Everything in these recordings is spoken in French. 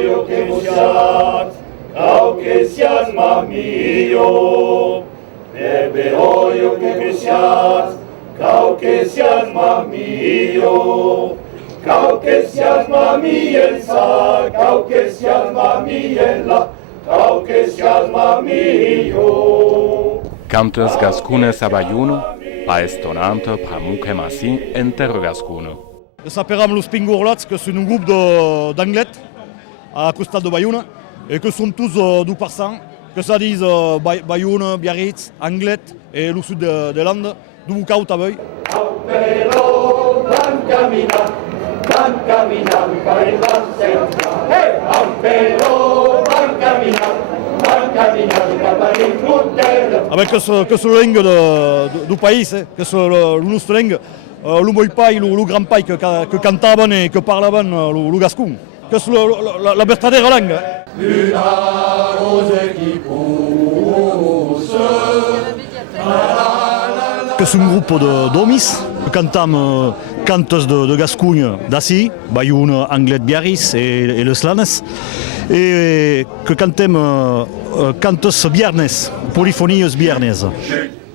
oio che musiat, cauquesias mamio, bebe oio che musiat, cauquesias mamio, cauquesias mamiensa, cauquesias mamienla, cauquesias mamio. Cantes gascunes a Bayuno, paestonante pramuque massi enter gascuno. S'appellam Los Pingurlats, que c'est un groupe d'anglais à Costa de Bayonne et que sont tous du Parsan, que ça dise Bayonne, Biarritz, Anglet et le sud de Landes, du Bucau Tabeuil. Ampero van caminant, per la selva. Hey! Ampero van caminant cap a l'Inglaterra. Avec que ce langue du pays, que ce le nostre langue, le moi pai, le grand pai que cantaven et que parlaven le gascon, que c'est la vertadera langue. Une rose qui pousse. Que c'est un groupe d'homis que cantam cantes de Gascogne d'ací, Bayonne, Anglet, Biarritz et le Slanes, et que cantem cantes biernes, polyphonies biernes.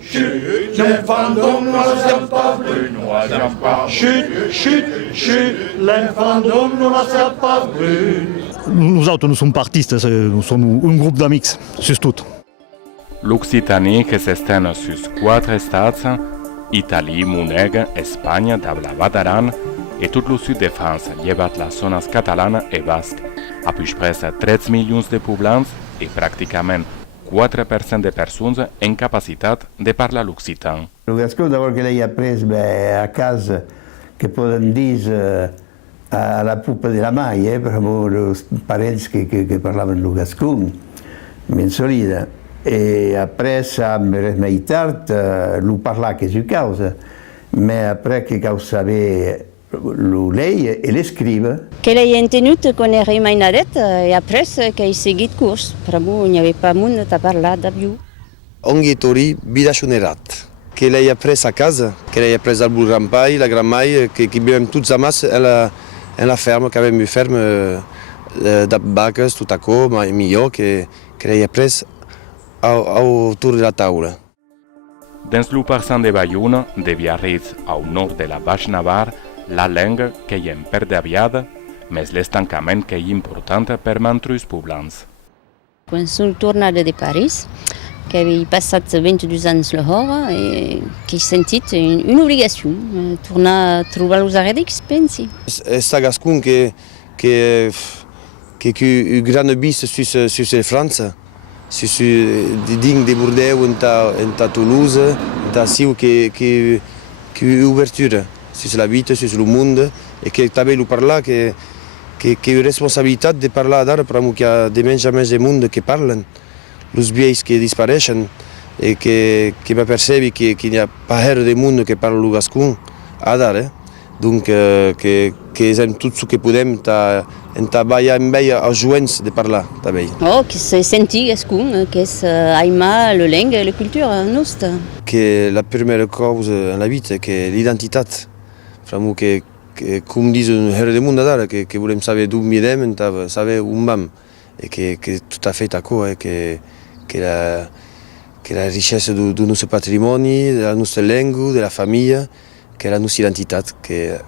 Chut, l'enfant d'homme n'en pas plus, Chut, l'enfant d'homme n'en pas plus. Nous autres, nous sommes pas artistes, nous sommes un groupe d'amis, c'est tout. L'Occitanie que s'estén sus 4 estats, Italie, Muneg, Espagne, Dablava-Daran et tout le sud de France, llevat las zonas catalanes et basques, a puix pres 13 milions de poblants et pràcticament 4% de persones en capacitat de parlar l'occitan. El gascó, d'abord que l'he après a casa, que poden dir a la pupa de la mai, per els parents que parlaven el gascó, ben solida. Et après, ça me meitat, lo parlar que és causa, mais après que cau saber lo lei et l'escrive. Que l'ai entenut connaître mainadet et après qu'ai seguit curs. Per moi, il n'y avait pas monde à parler d'aviu. Ongi bidachunerat. Que l'ai après a casa, que l'ai après al Bulrampai, la Gramai, que vivem tots amas en la ferme, que avem una ferme de vaques, tot acó, millor, que l'ai après autour de la taula. Dins lo parsan de Bayonne, de Biarritz au nord de la Baix Navarre, la langue que hi perde aviat, més l'estancament que hi important per mantrus poblans. Quan sono tornata de Paris, che avevo passato 22 anni lahora e che ho sentito un'obbligazione, tornare a trovare los arredics, pensi. Sta gascun che un grande bis sus la Franza, sus ding de Bordeaux en Toulouse, en Siu che ouverture sus la vita, sus lo mondo e che també lo parlar che responsabilitat de parlar d'ara per que hi ha de menys a més de monde que parlen, els viells que dispareixen e que m'apercebi que hi ha pas de monde que parla el gascon d'ara. Donc que fem tot el que podem en treballar amb ell als joves de parlar també. Oh, que se senti gascon, que és aimar la langue e la cultura nostra. Que la primera cosa en la vida que l'identitat. Framu que com diz un herre de monde d'ara, que volem saber d'on mirem, saber on vam, e que tot a fet acò, que la richesse del nostre patrimoni, de la nostra llengua, de la família, que la nostra identitat, que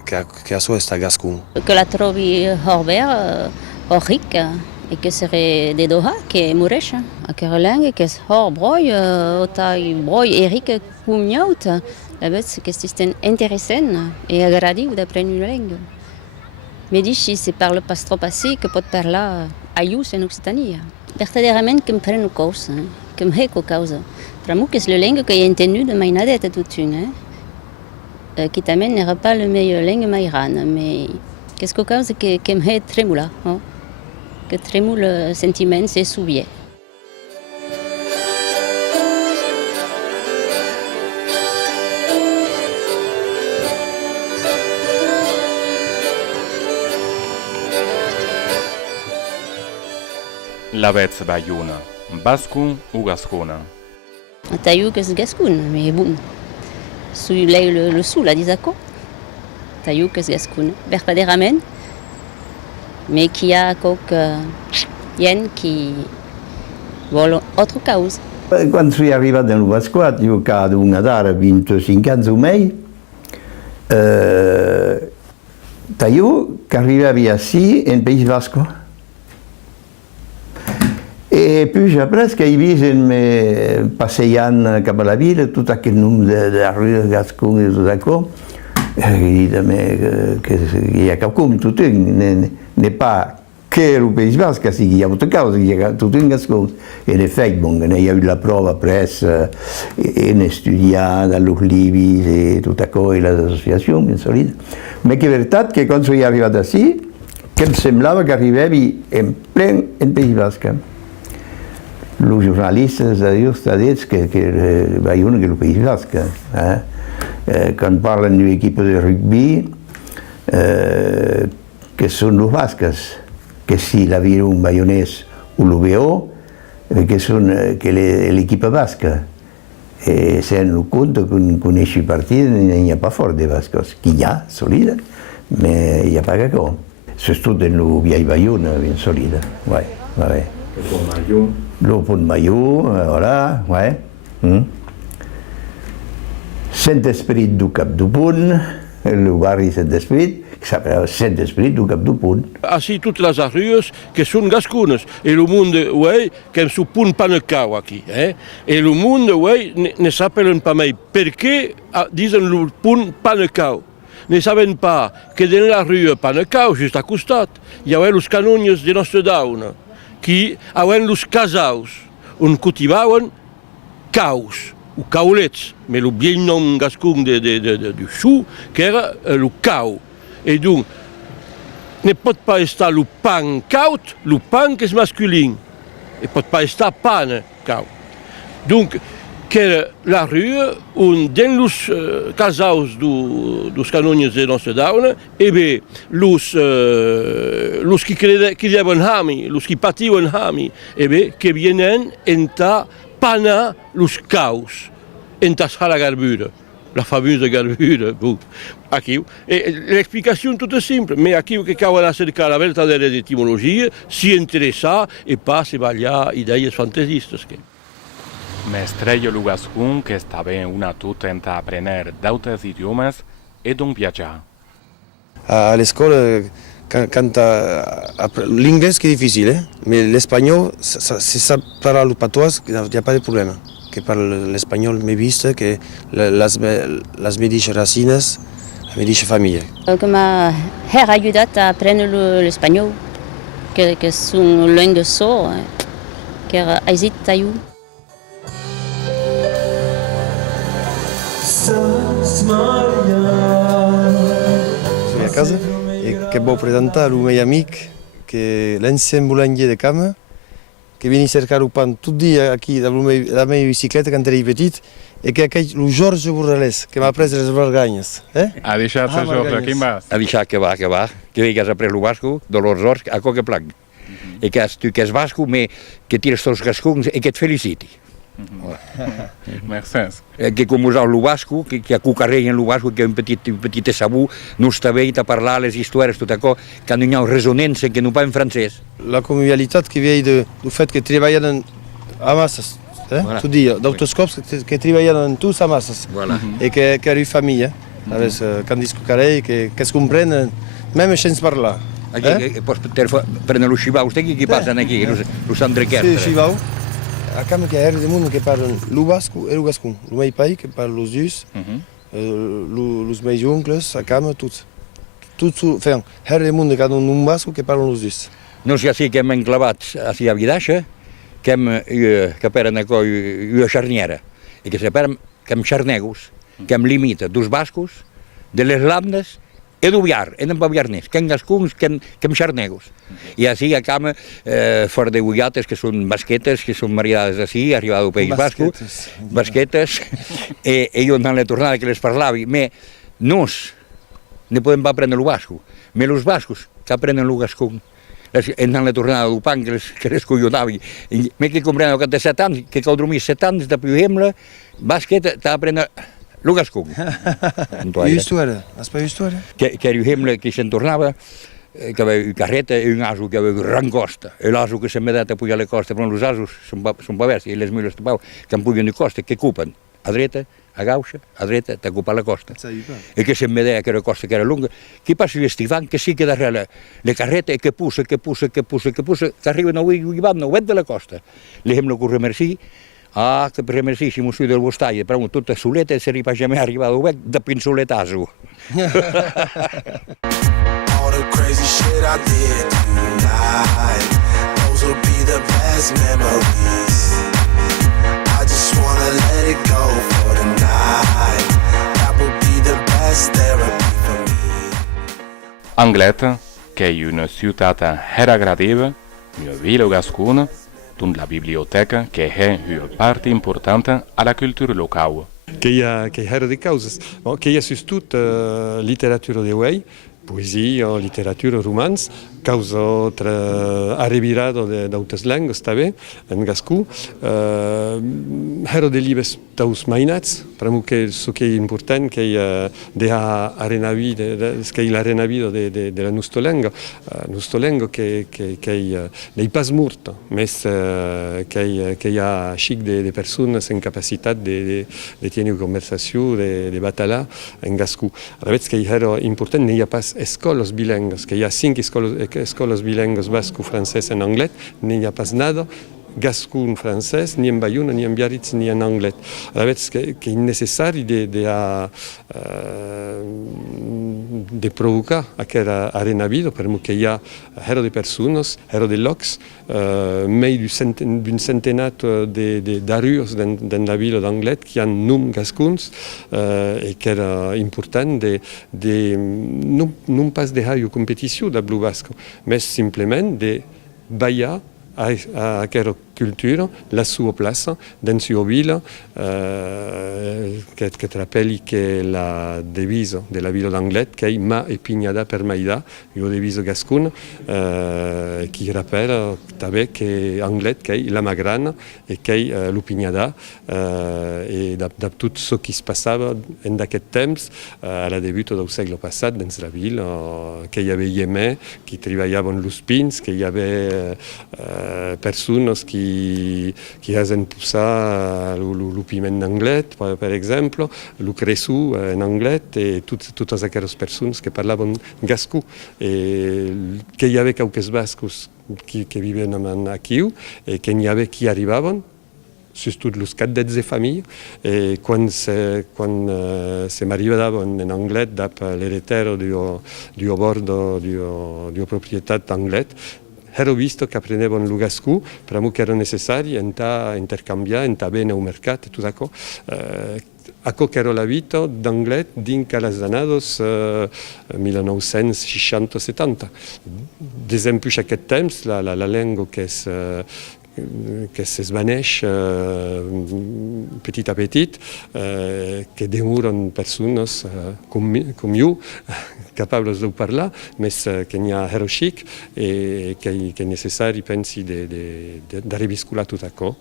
això està gascon. Que la trobi Horbert, rica, e que serait de Doha, que moreix, que la langue, que és broi, broi e rica com llaut. La veig que estan interessant e agradiu d'aprendre una langue. Me dic si se parla pas trop així que pot parlar aius en Occitania. Verdaderament que em preno causa, que em reco causa. Per mi que és la langue que he entenut de mainadet a tot un. Qui també n'era pas la millor langue mairana, mais qu'est-ce que causa que em he tremula, que tremula sentiments e souvier. La veig Bayonne, bascun ou gascona. Taiu que és gascon, mais bon. Sui le sul, a disacó. Taiu que és gascon. Verdaderament, mais qu'il y a quelques yen qui veulent autre chose. Quando sono arrivato in Pasquat, io cado una data 25 anni o meno, io che arrivavi assi in Paese Vasco. E poi après, che ho visto passeggiando cap a la villa, tutto aquel numero de rue Gascon e tutto aquello, che hi ha qualcun, tutto n'est pas que le País Basque, sì, hi ha molta causa, hi ha tutto in Gascon. E in effetti, bon, hi ha eu la prova presso, in studiare dall'Uch Livis e tutta quella l'associazione, in solita. Ma che è verità che quando sono arrivato assi, che mi sembrava che arrivavi in pieno in País Basque. Los giornalistes de Dios t'ha dit que hi ha una que el País Basque. Quan parlen d'un equip de rugby, que són els basques, que si l'Aviron Bayonès o l'UBO, que l'equip basque. Se han compte que coneixi partit, n'hi ha pas fort de bascos. Qui hi ha, solida, però hi ha pas que com. Sobretot en el vieil Bayona, ben solida. Ouais, ouais. Le Pont Maillot, voilà, ouais. Saint-Esprit du Cap du Punt, le barri Saint-Esprit, Saint-Esprit du Cap du Punt. Ainsi toutes les rues qui sont gascones. Et le monde, ouais, qui est sous Punt Panecau ici. Et le monde, ouais, ne s'appelle pas mais pourquoi disent le Punt Panecau. Ne savent pas que dans la rue Panecau, juste à côté, il y avait les canonniers de Nostre Daune. Que avaven los casaus on cultivaven caus, o caulets, mais le vieil nom gascon du chou, que era le cau. Et donc, ne pot pas estar le pan caut, le pan que és masculin. Ne pot pas estar pan caut. Donc, que la rue, on dans los casaus dos canonniers de Nostre Daune, e bé, los qui credeven hami, los qui pativen hami, e bé, que vienen enta pana los caus, enta la garbura, la famosa garbura. Aquí, l'explicació tot és simple, però aquí que cal cercar la verdadera etimologia, s'hi interessar i pas se ballar idees fantasistes. Mestrello Lugascun, que estava una tuta en aprender d'autres idiomes et donc viatjar. À l'école, l'anglais qui est difficile, mais l'espagnol, si ça parle pas toi, il n'y a pas de problème. Que parle l'espagnol me viste, que les mediches racines, les mediches familles. Que m'a ajudat a aprendre l'espagnol, que son langue so, que hésite taillou. Soy a casa e que vau presentar el meu amic, que l'ancien boulanger de Cama, que venia a cercar el pan tot dia aquí de la meva bicicleta quan era petit, e que aquell, el Jorge Borralès, que m'ha pres les verganyes. Ha deixat ser Jorge, quin vas? Ha deixat que va, que has après el basco, de los horts, a coque planc. I que tu que és basco, que tires tots els gascons i que et feliciti. Mercès. Que com usau el basco, que a cucarrell en el basco, que un petit sabú, no està bé a parlar les històries, tot això, que no hi ha resonància, que no pas en francès. La convivialitat que ve del fet que treballen a masses, tot dia, d'autres cops que treballen tots a masses, i que hi ha família, quan dius cucarrell, que es comprenen, même sense parlar. Pots prendre el xibau, què passen aquí, els andrequers? Sí, xibau. A Cama que hi ha de mundo que parlen el basco i el gascon. El meu país que parla els ulls, els meus oncles, a Cama, tots. Tots fan. Hi ha de mundo que parlen un basco que parlen els ulls. No sé si que hem enclavat a Vidaxa, que peren una xarniera, i que separen que hem xarnegos, que hem limita dos bascos, de les landes, e d'Ubiar, en Baviarnès, que en gascuns, que en xarnegos. I així a Cama, fora de guiates, que són basquetes, que són maridades així, arribada al País Basco, basquetes, i ells en la tornada que les parlava, però nos ne podem pas aprendre el basco, però els bascos que aprenen el gascun, en la tornada del pan que les collonava, però que comprenen que té 7 anys, que cal dormir 7 anys de piuemla, basquet, t'aprendre el gascun. I història, has per història? Que arribem, que se'n tornava, que aveva carreta e un aso che aveva gran costa, e l'aso che si è medato a poi alle coste, però gli asos sono diversi, e le smille stupau che non pugliano di coste, che cupano a dreta, a gauche, a dreta, ti occupa la costa. E che si medea che era costa che era lunga, chi passa gli stivan che si che dalle le carrette e che pusse, che arrivano qui vanno, vede la costa. Le hemlo con remersi, che per remersi siamo su del vostaglie, però tutte sulette e si ripaggia mai arrivato da pinzoletaso. All the crazy shit I did tonight, those will be the best memories. I just wanna let it go for the night. That will be the best therapy for me. Anglet, che è una città heragradeva, una villa gascona, con la biblioteca che è una parte importante alla cultura locale. Che era di cause, che è su tutta letteratura di Wei, poesia, letteratura, romanzo, causa arrivirato da altre lingue, també, en gascú. Era de llibres taus mainats, per que el que és important, que ha arenavido de la nostra lengua, que n'est pas morta, mais que hi ha xic de persones en capacitat de tenir conversació, de batallar en gascú. A veure que era important, n'hi ha pas escoles bilingues, que hi ha 5 escoles bilingues basco-francès en anglès, n'hi ha pas nada gascú en francès, ni en Bayona, ni en Biarritz, ni en anglès. A veure que és necessari de provocar aquest arenavido, perquè hi ha de persones, de llocs, més d'un centenat d'arrius en la vila d'Anglet que han nom gascuns i que era important no pas deixar la competició del Blu Basco, més simplement de ballar a aquesta cultura, la sua plaça, dins la vila, que rappelli que la devisa de la vila d'Anglet, que és ma e pignada per maïda, la devisa gascona, qui rappella també que Anglet, que és la magrana, i que és la pignada, i de tot ce que es passava en aquest temps, a la debut del segle passat, dins la vila, que hi havia llemè, que treballaven els pins, que hi havia persones que hacen posar el piment d'Anglet, per exemple, el cresú en Anglet, i totes aquestes persones que parlaven gascú. Que hi havia cauques bascos que viven aquí, que n'hi havia qui arribaven, surtout els cadets de família, quan se m'arribaven en Anglet, dap l'heretero del bord de la propietat d'Anglet, ho visto che apprendevano il gascù, però che era necessario intercambiare, entrar bene al mercato e tutto ciò. Ecco che era la vita d'Anglet dins les années 1960-70. D'esempio, en aquest temps, la llengua que s'esvaneix petit a petit, que demoren persones com jo, capables de parlar, més que n'hi ha heroxic i que és necessari, pensi, de reviscular tot això.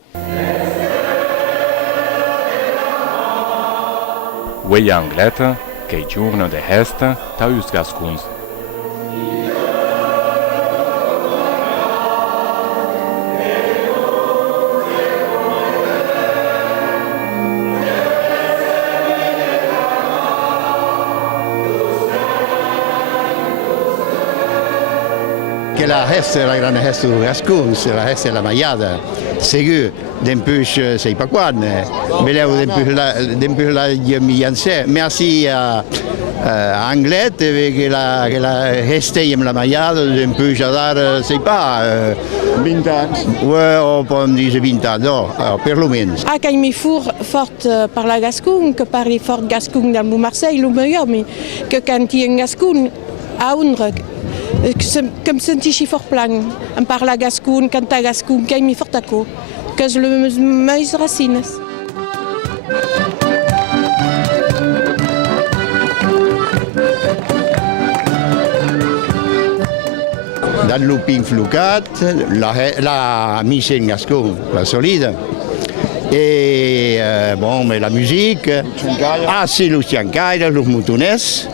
Uei Anglet, che i giorni de hesta, tauius gascuns. Que la reste la grande reste du gascons, la reste la maiada. Segur, d'empuix sei pas quan, veleu d'empuix la millancè. Merci a Anglet, que la reste amb la maiada, d'empuix a dar, sei pas. 20 anys. Ouais, on peut dire 20 ans, no, per lo menys. Quand mi fort par la gascon, que parli fort gascon dans le Marseille, le meilleur, mais que quand il y a un gascon, à Undre, que me sentis fort plan, en parla gascon, canta gascon, que mi fort taco, que je le meis racines. Dans le pin flocat, la mise en gascon, la solide. Et bon, mais la musique, c'est Lucien Caire, los Moutonès.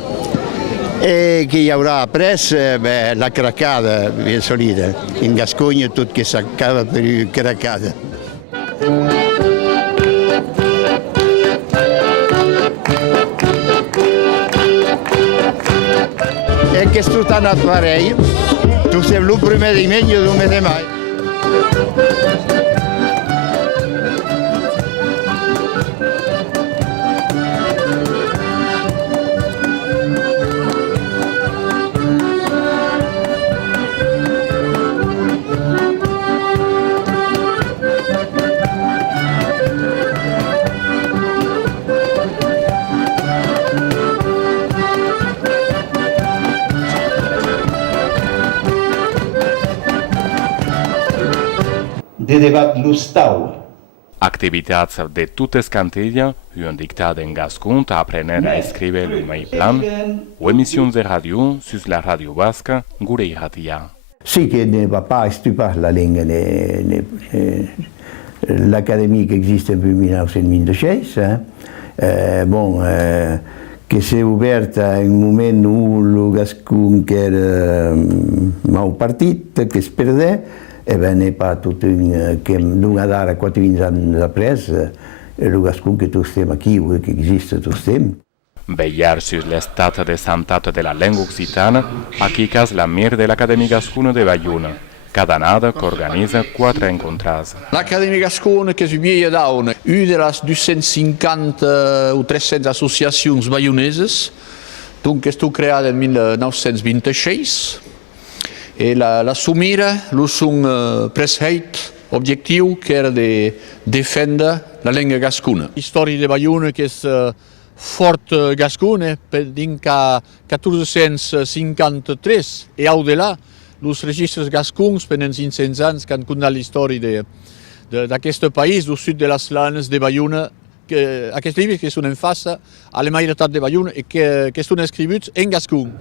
E qui haurà après la cracada, ben solida. In Gascogna tot che s'acaba per cracada. E che sto tanto a fare tu sei il primo di meglio non me ne mai. De debat lustau. Actividades de toutes cantillas, un dictat en gascon a aprender a escribir le mai plan, o émissions de radio sur la radio basca, gure irratia. Sì, che ne va pas stupar la lingua, l'académie qui existe depuis 1926, che si è aperta in un momento où le gascon era mau partit, che si perdè, e n'est pas tout que d'una data 4 anys après, le gascon que tous estem aquí, que existe tous estem. Veillar sur l'estat de santat de la lengua occitana, aquí cas la mir de l'Acadèmie Gascuna de Bayona, cada annada qu'organisa 4 encontrats. L'Académie Gascona che subia una delle 250 o 300 associacions baioneses, donc è stata creata nel 1926. E la sumira l'us un presheit objectiu che era di difendere la lingua gascuna. La storia di Bayona che è forte gascone per dinca 1453 e au de là los registri gascuns per 500 anys che han contat la storia d'aquest país, del sud de les Lanes de Bayona, que aquests llibres que són en face a la meitat de Bayona i que són escrits en gascun.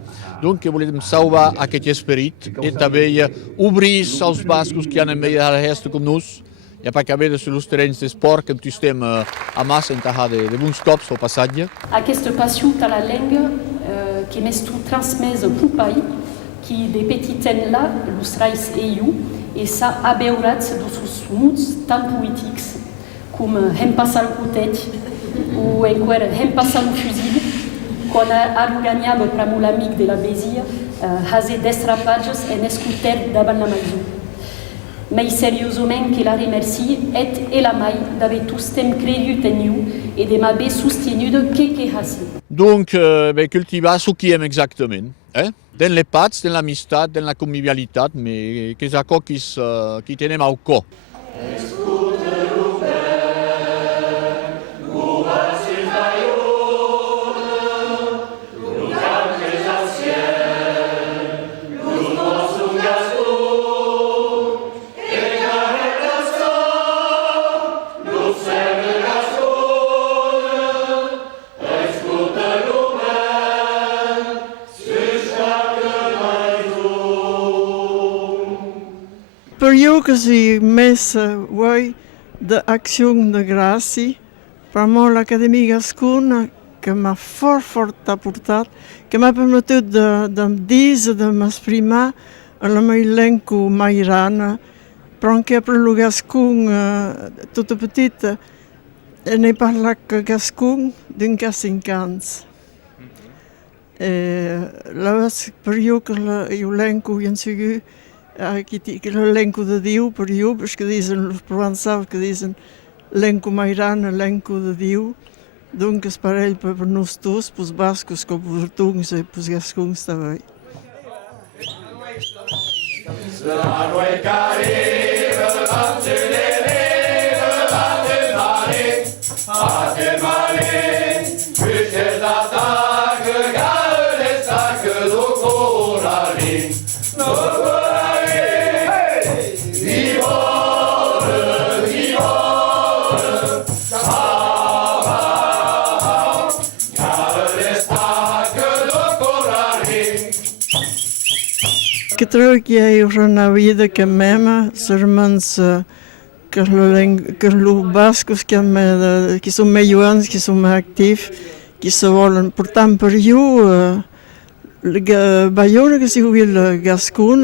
Donc volem salvar aquest esperit i també obrir als bascos que han enviat a l'est com nos, i a pas veure sur els terrenys d'esport que estem a massa enterrar de bons cops al passatge. Aquesta passió per la llengua que m'és transmesa per pai, que de petit en là, els reis eu, i s'ha abeurat dels mots tan poètics com hem passat el cotet o encara hem passat el fusil, quan aruganyava per molt amic de la Bésia, hase destrapatges en escuter davant la maison. Mais seriosament que la remercie et la mai d'haver tous temps credut en nous et de m'haver soutenu que hase. Donc, cultivar ce qui aime exactement. Dans les pats, dans l'amistat, dans la convivialitat, mais que és això qui tenem au cor. Per io che si messa voi d'azione de gràcia, per l'Acadèmia Gascona, que m'ha fort apportat, que m'ha permetut de dir, de m'exprimar en la meva llengua mairana, però anche per el gascon, tota petita, n'he parlat gascon d'un que 5 anys. Per io que la llengua hi ha sigut, que la llengua de Déu, per jo, perquè diuen els provençals que diuen llengua mairana, llengua de Déu, donc és parell per nos tots, pels bascos, com per tots i pels gascons també. Que trobo que hi ha una vida que mema, serments que els bascos que són més joves, que són més actius, que se volen. Per tant, per jo, Bayona que si hubiera le Gascon,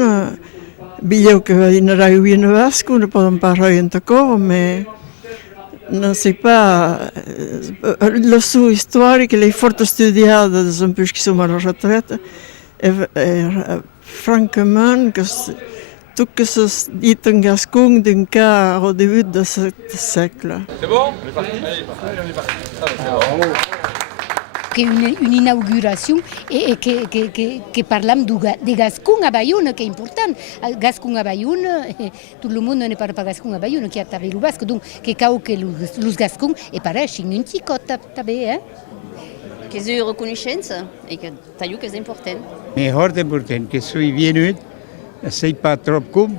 billet que va in la huine Vasco, ne poden pas rien d'accord, mais non c'est pas la sua histoire que les fortes studiada des un peu qui sont à la retraite et franchement que tout que ce dit en Gascon d'un cas au début de ce siècle. C'est bon? On est parti. Allez, on est parti. Une inauguration et que parlons de Gascon à Bayonne, qui est important. Gascon à Bayonne, tout le monde ne parle pas Gascon à Bayonne, qui a tapé le basque, donc que les Gascons et pareil, c'est une petite cote tapé, hein? Que c'est une reconnaissance et que c'est important. C'est très important que je sois venu. C'est pas trop comme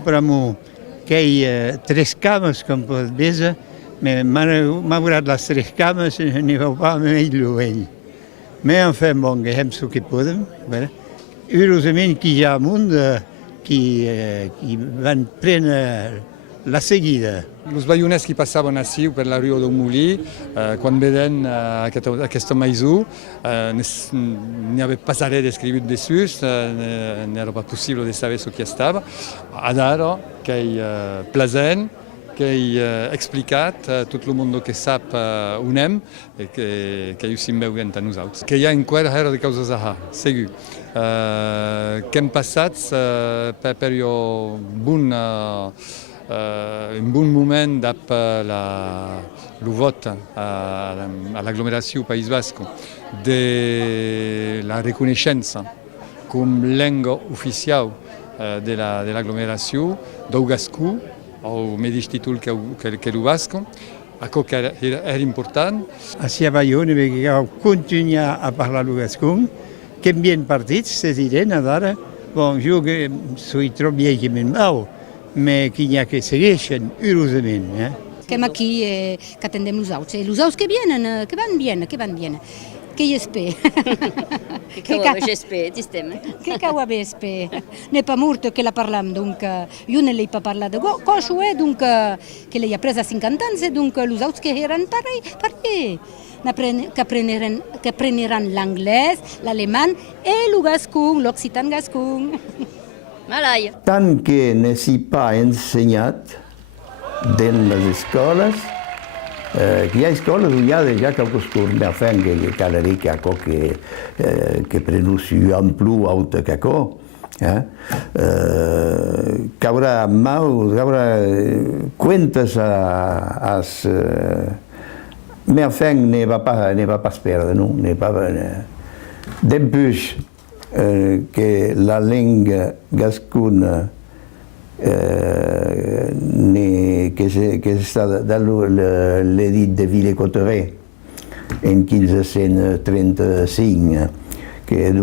qu'il y a 3 cames, comme on peut dire, mais malgré les 3 cames, je ne vais pas me loin. Mais enfin, bon, je fais ce que je peux. Heureusement qu'il y a un monde qui va prendre la seguida. Les bayonès qui passaven així per la riu del Molí, quan veden aquesta maisó, n'hi havia pas res d'escrit dessus, n'era pas possible de saber ce qui estava. Ara, que è plaisant, que è explicat, tot el món que sap on anem, que ho sim veient a nosaltres. Que hi ha encara era de causes a segur. Que hem passat per un bon moment d'après le vote à l'agglomération País Basque de la reconnaissance comme langue officielle de l'agglomération del gascú, au mateix títol que el basc, això que era important. Així a Bayonne, que continuar a parlar el gascú, que hem bien partits, se diren, ara, bon, jo que soy trop vieil que me'n vau, mais qu'il y a que segueixen, heureusement. Estem aquí, que atendem nosaltres. Els que vienen, que van bien, que hi espè. Que j'espère, t'estem. Que cau a espè. N'est pas mort que la parlam, donc jo ne l'he pas parlat de coixo, donc que l'he après a 50 anys, donc els autres que eren pareil. Que aprenneran l'anglès, l'alemany i el gascon, l'occitan gascon. Malai. Tant que ne s'hi pas ensenyat dans les escoles, hi ha escoles on hi ha ja quelques cours d'enfants que cada dia que pronuncien un plus haut que això, que haurà cuentes als mes enfants ne va pas perdre, non? Després que la langue gascone que està dans l'edit de Villers-Cotterêts en 1535, que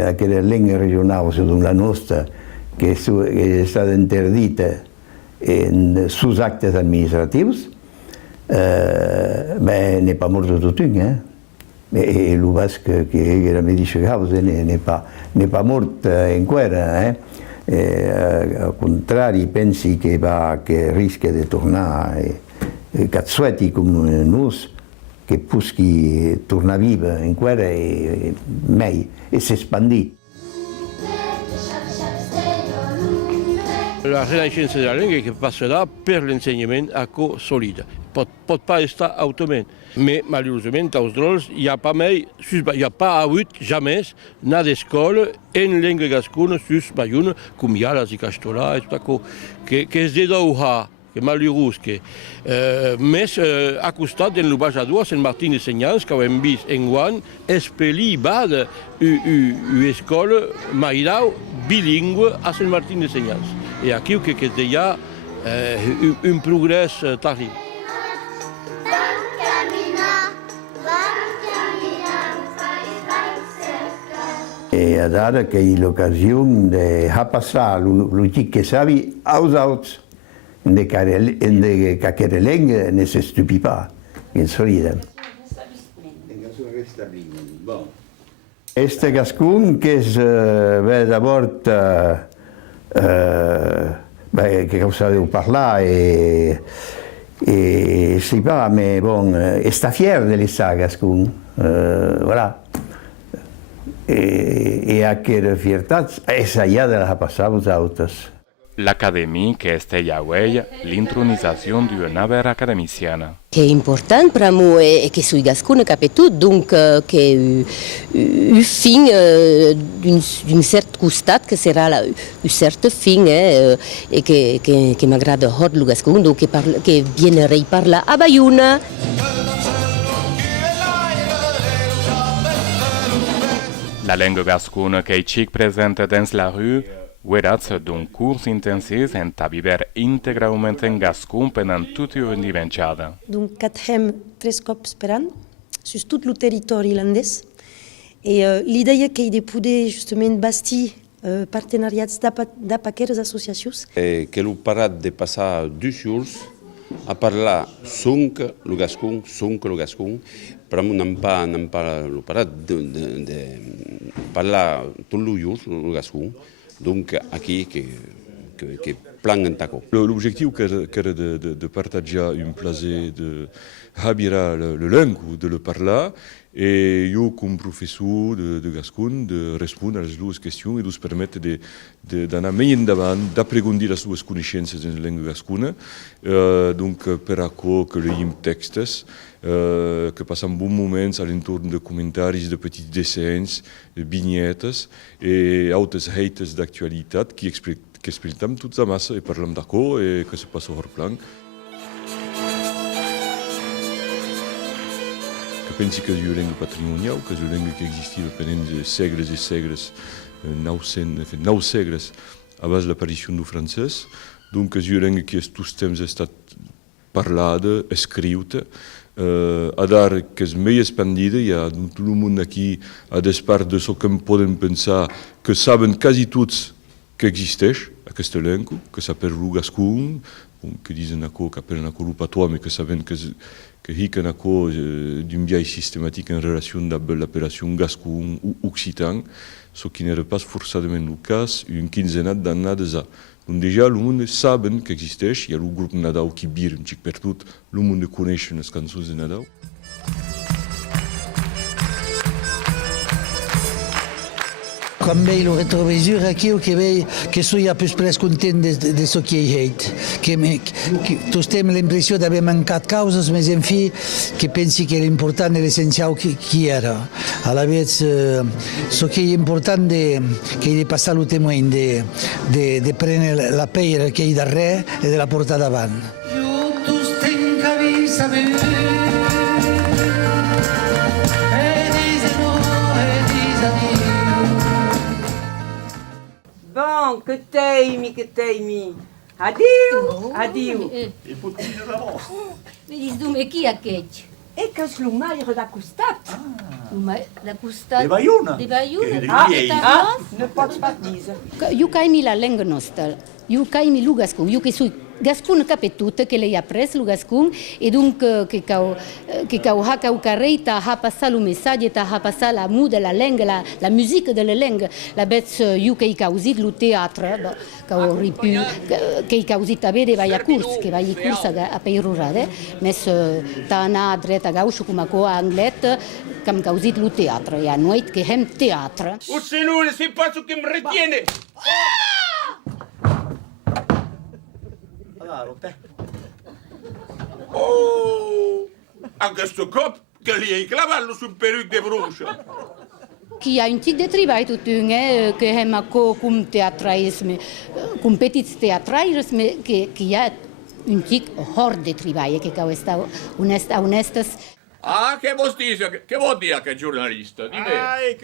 aquella langue regional, donc la nostra, que è stata interdita sus actes administratius, n'est pas mort de tot un. Et le basque, qui est la même chose, n'est pas mort encara. Al contrari, pensi que risca de tornar cazzuetti come noi, che puschi tornar viva encara e mai, e s'espandir. La renaixença de la llengua que passarà per l'ensenyament solide. Pot pas estar automàtic. Mais malheureusement, als drols, hi ha pas hagut jamais una d'escola en llengua gascona sus Bayonne, com hi ha les i Castellà, que és de Doha, que malheurós que. Més a costat en l'ambaixador Sant Martí de Senyals, que ho hem vist en guany, espelí bada una escola mairau bilingüe a Sant Martí de Senyals. I aquí que hi ha un progrés terrible. E ara que hi ha l'ocasió de passar el que sabi als altres, de que aquesta llengua ne s'estupi pas, en solida. Este gascun que és d'abord que ho sabeu parlar e si pas, mais bon, està fier de l'estar gascun, voilà. e aquella fiertat, esa ya de las pasamos autos. L'Académie que estella uei l'intronizazione di una vera academiciana. Che è importante per noi è che sui gasconi capito dunque che il fin d'un certo costat che sarà un certo fin e che mi aggrada hot lo gascon che viene riparla a Bayona. La lingua gascona che è cic presente dans la rue Uedats d'un curs intensif en a viver integralmente en gascon pendant toute une dimensiada. Donc, catrem 3 cops per an, sur tout le territoire irlandès. Et l'idée que de poder justement bastir partenariats d'apaqueres associacions. Que l'on parat de passar 2 jours a parlar sonc lo gascon, però n'hem pas lo parat de parlar tot lo jours lo gascon. Donc, aquí, que plan en taco. L'objectif era de partager un plaisir de habir le langue, de le parler, et jo, com professor de gascon, de respondre a les dues qüestions i de permetre d'anar més endavant, d'apregundir les dues coneixences en la llengua gascona, donc per això que llegim textos, que passem bons moments a l'entorn de comentaris, de petits dessins, de vignettes i altres heites d'actualitat que expliquem tots a massa i parlem d'acord i que se passa hors plan. Que pensi que és una llengua patrimonial, que és una llengua que existia pendent de segles i segles, 9 segles abans de l'aparició del francès, donc és una llengua que tots els temps ha estat parlada, escrita, a dar que és més expandida, hi ha tot el món aquí, a despart de ce que poden pensar, que saben quasi tots que existeix aquesta llengua, que s'appelle el gascon, que diuen que appellen el patois, mais que saben que hiquen d'un biais sistemàtic en relació amb l'appel·lació gascon o occitan, ce qui n'era pas forçadament el cas un quinzenat d'anades a. Donc déjà, le monde saben que existeix, hi ha el grup Nadal que vira un xic per tot, el monde coneix les cançons de Nadal. Quan veig el retrovisor aquí, que veig que soy més content de ce que he fet. Que tots tenim l'impressió d'haver mancat causes, mais en fi, que pensi que l'important i l'essencial qui era. A la vez, ce que és important que he de passar el témoin, de prendre la peira que hi darrere i de la portar davant. Jo tous tenc a dir saber. Bon, que teimi. Adiu, adiu. Me dis, mais qui aquest? E que és l'humaire de costat. De costat? De Bayona. De Bayona. No pots pas dir. Jo caimi la lengua nostra, jo caimi lo gascon, jo que soy gascon capetut, que l'he après lo gascon, e donc que cau ha cau carreita ha passar lo missatge, ha passar la muda, la lengua, la musica de la lengua, la bec jo que he causit lo teatre, cau ripu, que he causit a de vai a curs, que vai a curs a peirurade, mes ta anar a dret a gaucho com a coa anglet, que hem causit lo teatre, e a noit que hem teatre. O se non, c'est pas ce qui me retiene. Oh! Aquest cop que li he clavat un peruc de bruixa. Qui ha un tic de treball tot un, que hem com teatraisme, com petits teatraires, que hi ha un tic hort de treball, que cau estar honestes. Ah, che vos dice? Che vuol dire che è giornalista? Di me.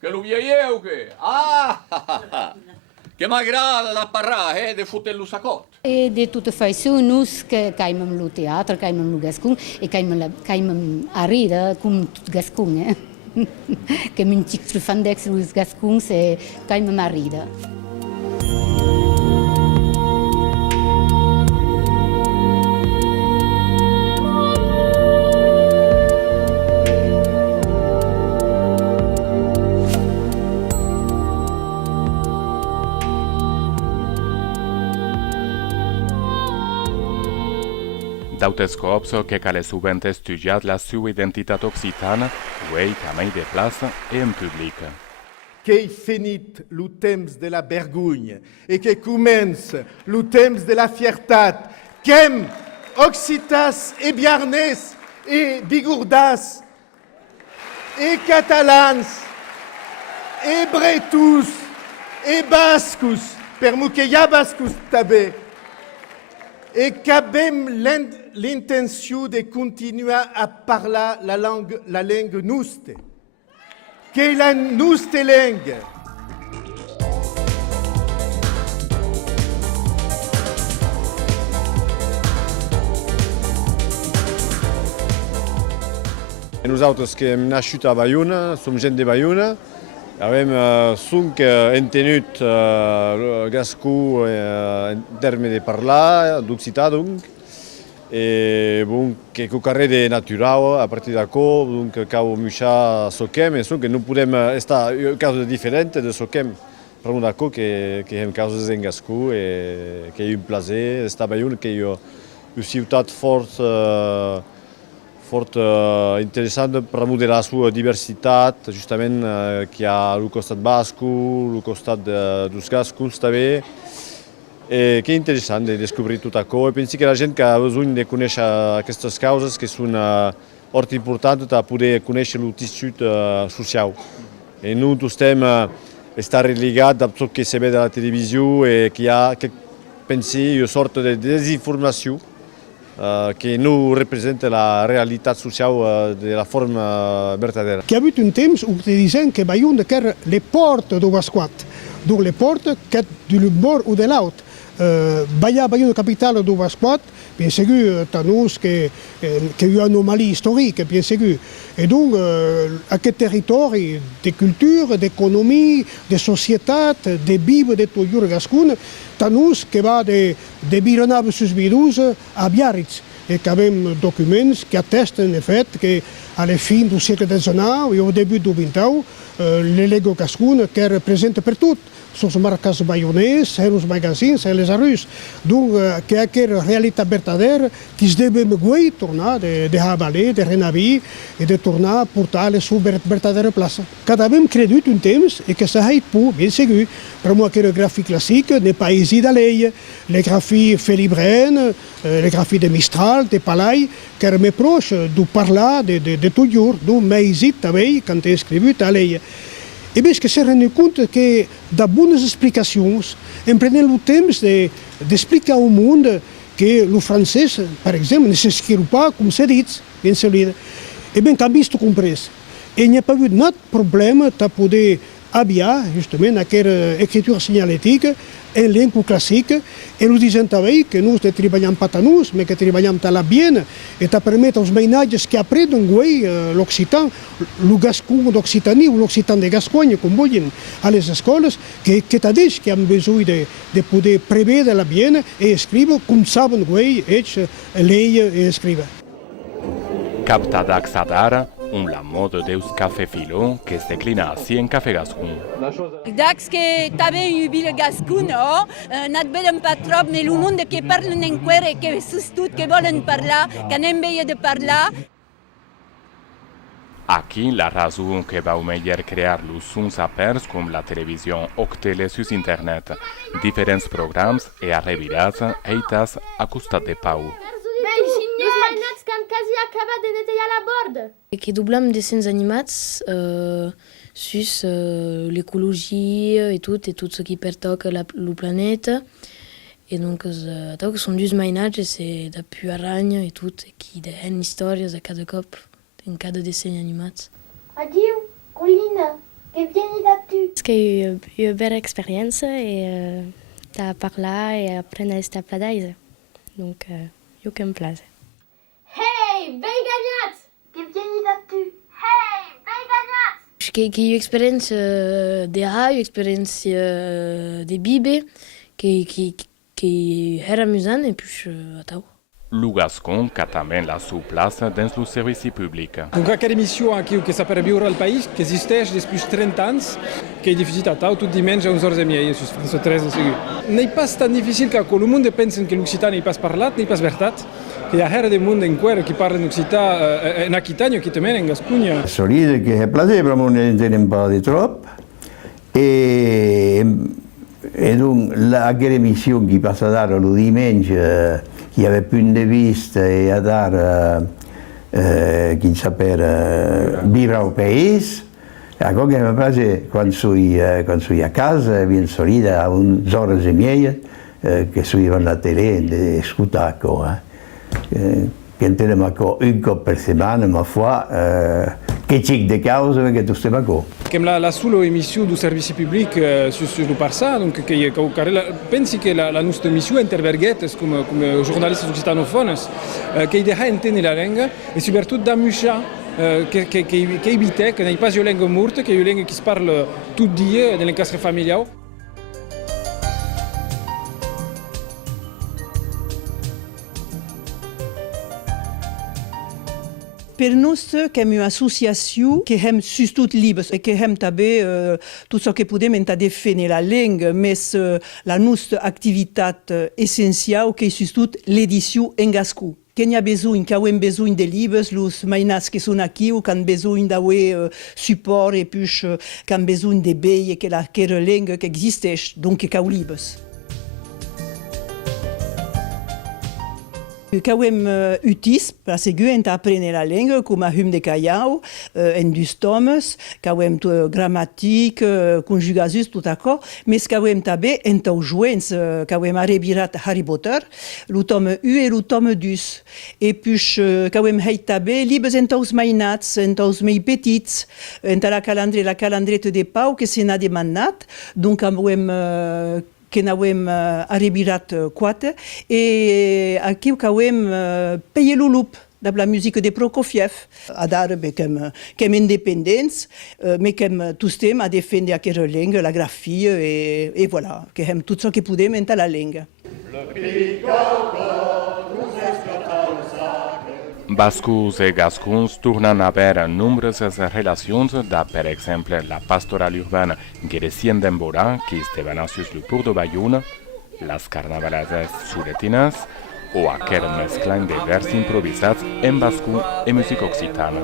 Che lo veieu che? Ah! Che m'agrada da parlare, de fotre lo sacot. E de tota façon, nus que caimem lo teatre, caimem lo gascon, e caimem a rire com tot gascon, que min tic trufandex los gascons, e caimem a rire. D'autres que cal souvent estudiat la sua identitat occitana, uei ca mai de plaça e en public. Qu'ei finit lo temps de la vergonya e que comença lo temps de la fiertat, qu'hem occitas e biarnès e bigordàs e catalans e bretus e bascos, per mo que hi ha bascos també, e qu'avem l'intenció de continuar a parlar la langue nostra, que la nostra langue. Nosaltres que hem nascut a Bayona, som gent de Bayona, avem cinc entenut gascú en termes de parlar, d'occità, donc, e que cu carrer de natural, a partir d'acò, donc, cau muixar soquem, e que no podem estar causes diferents de soquem. Però d'acò que hem causes en gascú e que és un plaer d'estar a Bayona, que és una ciutat fort interessant per de la sua diversitat, justament que hi ha el costat basco, el costat dels gascons també, que és interessant de descobrir tot això. I penso que la gent que ha besoin de conèixer aquestes causes, que són molt importants per poder conèixer el tiscut social. I no estem estar religats a tot que se ve de la televisió i que hi ha, penso, una sorta de desinformació que no representa la realitat social de la forma verdadera. Hi ha hagut un temps où te disaient que Bayonne era les portes du Basquat, donc les portes que d'un bord ou de l'autre. Bayonne capitale du Basquat, bien sûr, tanous que y a une anomalie historique, bien sûr. Et donc, à quel territoire de culture, d'économie, de société, de Bible, de toujours gascon, tanous que va de Vironave sus Vidus à Biarritz. Et qui avem documents qui attestent en fait qu'à la fin du siècle XIX et au début du XX, les Lego gascon qui représente per tot. Sos marques bayonès, els magazins, les arrus. Donc, que hi ha aquella realitat verdadera que es devem guai tornar de avaler, de renavar i de tornar a portar a la seva verdadera plaça. Cada hem credut un temps i que s'ha fet por, ben segur, per moi que la grafie classique n'est pas easy d'aller, les graphies Felibrène, les graphies de Mistral, de Palai, que eren més proches de parlar de tot llur, donc m'he esit també quan he escrit a l'ella. E bem que se rende compte que de bones explicacions em prenen el temps d'explicar al món que el francès, per exemple, ne s'escriu pas com s'ha dit, ben solida. E bem que han vist comprès. E n'hi ha pas hagut cap problema de poder aviar, justament, aquella escritura senyalètica en llengua classique, e ens diuen també que no treballem pas tant nous, mais que treballem tant la bien, et te permet als mainatges que aprenen l'occitan, el gascon d'Occitanie o l'occitan de Gascogne, com volen, a les escoles, que t'adeix que han besoin de poder preveure la bien i escriure com saben ells leia i escriure. Capta d'Axadara, la mode deus café filon que es declina així en café gascon. Dax que també jubile gascon, not vedem pas trop, mais el món que parlen en quere, que sustut, que volen parlar, que anem veia de parlar. Aquí la raison que va meilleur crear los sons apers com la televisió o tele sus internet, diferents programs e arrevirats eitas a costat de Pau. Els mainats que han quasi acabat de netejar la borda. Que doblam dessins animats sus l'ecologia et tot ce qui pertoca el planeta. Et donc, són dus mainatges de pu aranya i tot, qui dehen històries a cada cop, en cada disseny animats. Adiu, Colina, que vieni da tu? Parce que j'ai eu une belle expérience et t'as parlé et après à estar pladaise. Donc, eu que me place. Hey, bem ganhat! Que vieni da tu? Hey, bem ganhat! Que eu experiência de rádio, experiência de bibe, que era amusant et puis attends. o gascon que também la sua place dins o serviço público. Qualquer emissão aqui que s'appelle Viure al País, que existe depuis 30 anos, que é difficile tout dimanche à 11h30, sur France 13 segur. Não é tão difícil que o mundo pensa que l'Occità n'est pas parlat, n'est pas verdade, que a hera del mundo in quer qui parla d'Occità in Aquitania, qui também in Gascugna. Solide che è piaciuto, però non è un po' di troppo. E donc, la émission qui passe à dar le dimanche, qui avait plus de viste et à dar, qui s'appelle Vivre au Pays. Ecco che mi piace quando sono a casa, viene solida a 11 ore e mezza, che sono alla tele e ascolto. Che teniamo un cop per settimana, ma fa che c'è di causa perché tu stai qua. Comme la seule émission du service public sur le Parsa, donc pensi che la nostra émission interverghetes come giornalisti occitanofones, che idea intende la lingua e soprattutto da muscia che evite che nei pas une langue morte, che è une langue qui si parle tout dia nelle case familiari. Per nous, comme une association qui aime surtout libre et qui aime tout ce que podem défendre la langue, mais la nostra activité essentielle qui est surtout l'édition en gascon. Quem ha besoin, que avem besoin de livros, os mainats que são aqui, que han besoin d'avoir support e puis que han besoin de veure que la língua que existe, donc que há livros. Que avem utis, para seguir a aprender la língua, como a Hume de Callao, en dos tomes, que avem gramática, conjugações, tudo isso, mas que avem também en os joents, que avem revirat Harry Potter, o tome 1 e o tome 2. E puis, que avem também livros en os mainats, en os meus petits, en la calandreta de pau, que se n'a demandat, donc avem que n'avem arribat 4, e aquí que avem Peye Lulup, de la musique de Prokofiev, a dar comme indépendants, mais comme tous temps à défendre aquella langue, la graphie, et voilà, que hem tout ce que podem en la langue. Bascos e gascons tornen a haver nombroses relacions de, per exemple, la pastoral urbana Gerecien d'Embora, que esteven sus le port de Bayona, les carnavalades suretines o aquel mesclant de vers improvisats en bascú i música occitana.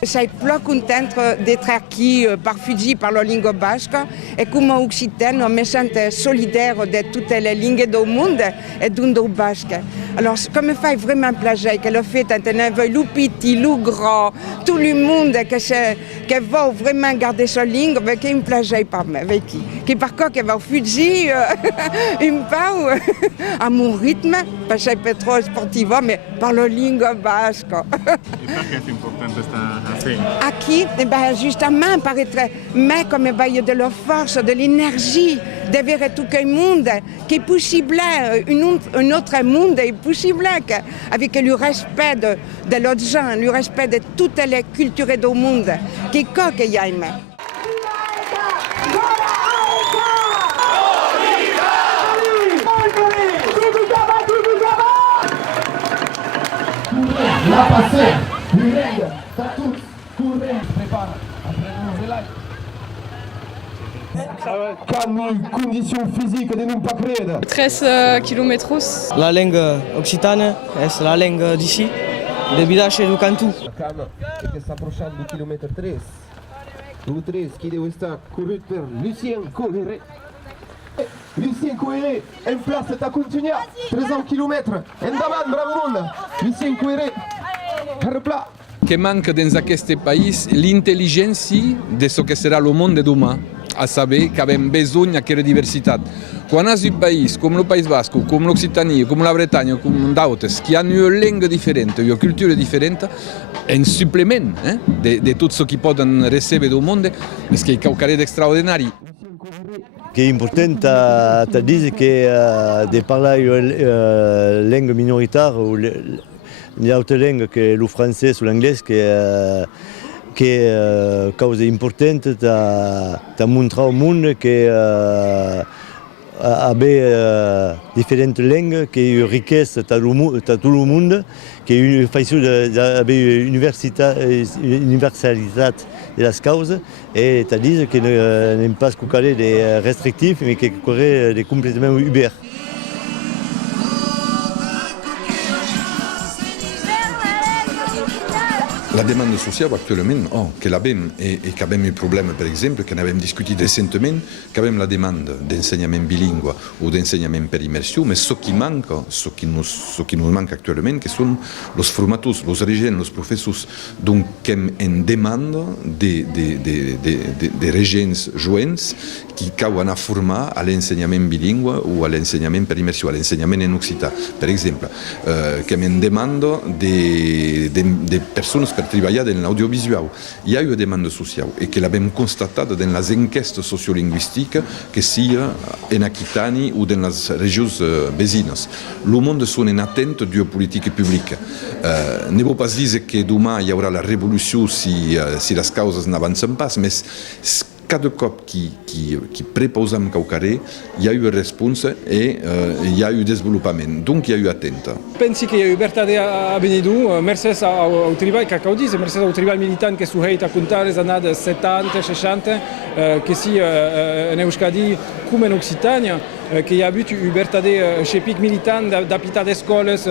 Sono più contenta d'être ici par Fidji, par la lingua basca, e come occitano mi sento solidaire de tutte le lingue del mondo e del basque. Alors, comme fait vraiment plaisir que le fait d'entendre le petit, le grand, tout le monde qui va vraiment garder sa langue, qui est un plaisir pour moi, qui par contre qui va au Fidji, un peu à mon rythme, parce que je suis pas trop sportive, mais par la langue basque. Et pourquoi c'est important de estar Aqui, justement, paraîtrait, mais comme il y a de la force, de l'énergie, de voir tout le monde, qui est possible, un autre monde est possible, avec le respect de l'autre gens, le respect de toutes les cultures du monde, qui est qu'il y a. La passée, Mireille, Tatou, Courret, prépare, après-nous de live. Quali conditions physiques de non pas crede? 13 km. La langue occitane est la langue d'ici, de Bidache et du Cantou. La cam che sta approcciando il chilometro 3. Il 3 che deve stare corretto per Lucien Courret. Lucien Courret è in place da continuare 300 km. En davant, bravo monde. Lucien Courret. Repla. Que manque dans aquest país l'intelligència de ce que serà le monde de demain. a saber que avem bisogno d'aquesta diversitat. Quan has un país com el País Basco, com l'Occitania, com la Bretanya, com d'altres, que han una llengua diferent, una cultura diferent, en suplement de tot ce que poden recebre del món, és que qualcosa d'extraordinari. Che è importante a dire che di parlare una lingua minoritaria o l'altra lingua che è il francese o l'inglese che è causa importante da mostrare al mondo che avere differenti lingue, che è una ricchezza da tutto il mondo, che è una façon di avere universalità delle cause e da dire che non pas qualcosa di restrittivo, ma che qualcosa di completamente ouvert. La demande sociale actuellement, que l'abem et qu'avem un problème, par exemple, que n'avem discuté récemment, qu'avem la demande d'enseignement bilingue ou d'enseignement per immersion, mais ce qui nous manque actuellement, que sont les formateurs, les régents, les professeurs. Donc, en demande des régents jeunes qui cauen à former à l'enseignement bilingue ou à l'enseignement per immersion, à l'enseignement en occitan. Par exemple, qu'en demande des personnes per treballar dans l'audiovisual. Il y a eu une demande sociale et que l'avons constatée dans les enquêtes sociolinguistiques, que sia en Aquitanie ou dans les régions voisines. Le monde est en attente d'une politique publique. Ne veut pas dire que demain il y aura la révolution si les causes n'avancent pas, mais cada cop que preposam qualcosa, hi ha eu réponse et hi ha eu développement. Donc hi ha eu atenta. Pensi que a llibertat a Benidú, mercès ao treball que acabo de dir, mercès ao treball militant que sujeita a comptar les années 70, 60, que si en Euskadi com en Occitània, que hi ha hagut llibertat xepic militant d'apitar d'escoles,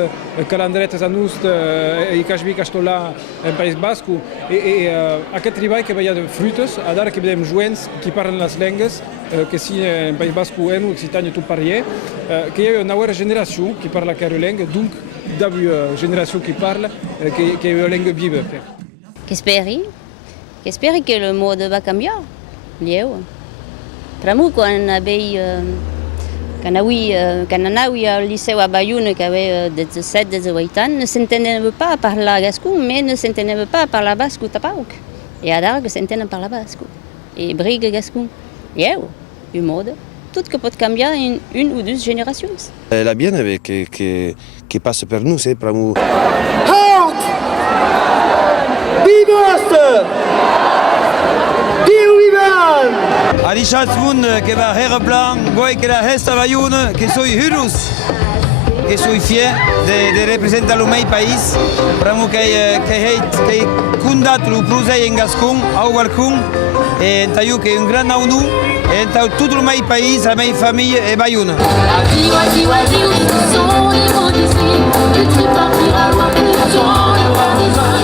calandretes a Nust i Caixví Castolà en País Basco. I aquest treball que veia de fruites, ara que vedem joents que parlen les llengües, que si en País Basco en Occitània tot parlier, que hi ha una nova generació que parla aquesta llengua, donc d'una generació que parla, que hi ha una llengua viva. Che speri che il mondo va cambiare, lieu. Pramu quan anavi al liceu a Bayonne, qui avait 17-18 ans, ne s'entendait pas parler gascon, mais ne s'entendait pas parler basco tapauc. Et ara que s'entenen parler basco. Et brigue gascon. Lieu, un mode. Tout que pot canviar en une ou deux générations. La bien che passa per noi, c'est pramu. Halt! Bigost! Adichat Mund, que va Herplan, Goy que la Hesta Bayune, que soy Hurus, que soy fier de representar el meu país, pramu que kundat lu prusei en Gascon, au Barcon, et tayu que un grand aunu, et tout le meu país, la meva famille et Bayune.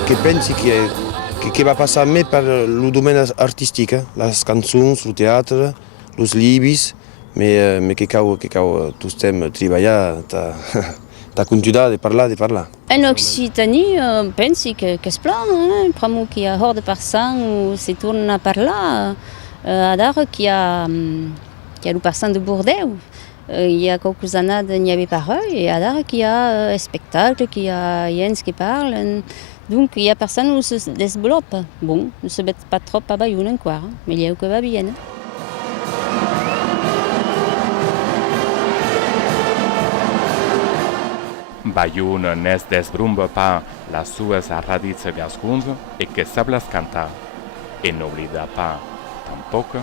Que pensi che va passare a me per il domaine artistico, le canzoni, il teatro, i libri, ma che tu stai lavorando, tu continui a parlare. En Occitanie, pensi que es plan, pramu qui a hors de parsan ou se tourne a parlar, adar qui a le parsan de Bordeaux. Il y a quelques années, il n'y avait pas et adar qui a un spectacle, qui a gens qui parlent. Donc il y a personne qui se développe. Bon, ne se met pas trop à Bayonne encore, mais il y a que va bien. Bayonne ne desbrumba pas las suas radices gascons et que sablas cantar. Et n'oblida pas, tampoco,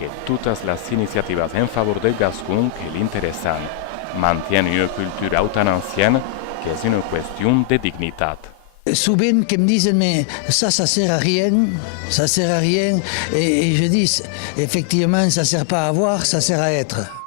que todas las iniciativas en favor del gascon que le interesan mantienen una cultura tan ancienne que es una cuestión de dignidad. Souvent, qui me disent, mais ça sert à rien, et je dis, effectivement, ça ne sert pas à avoir, ça sert à être.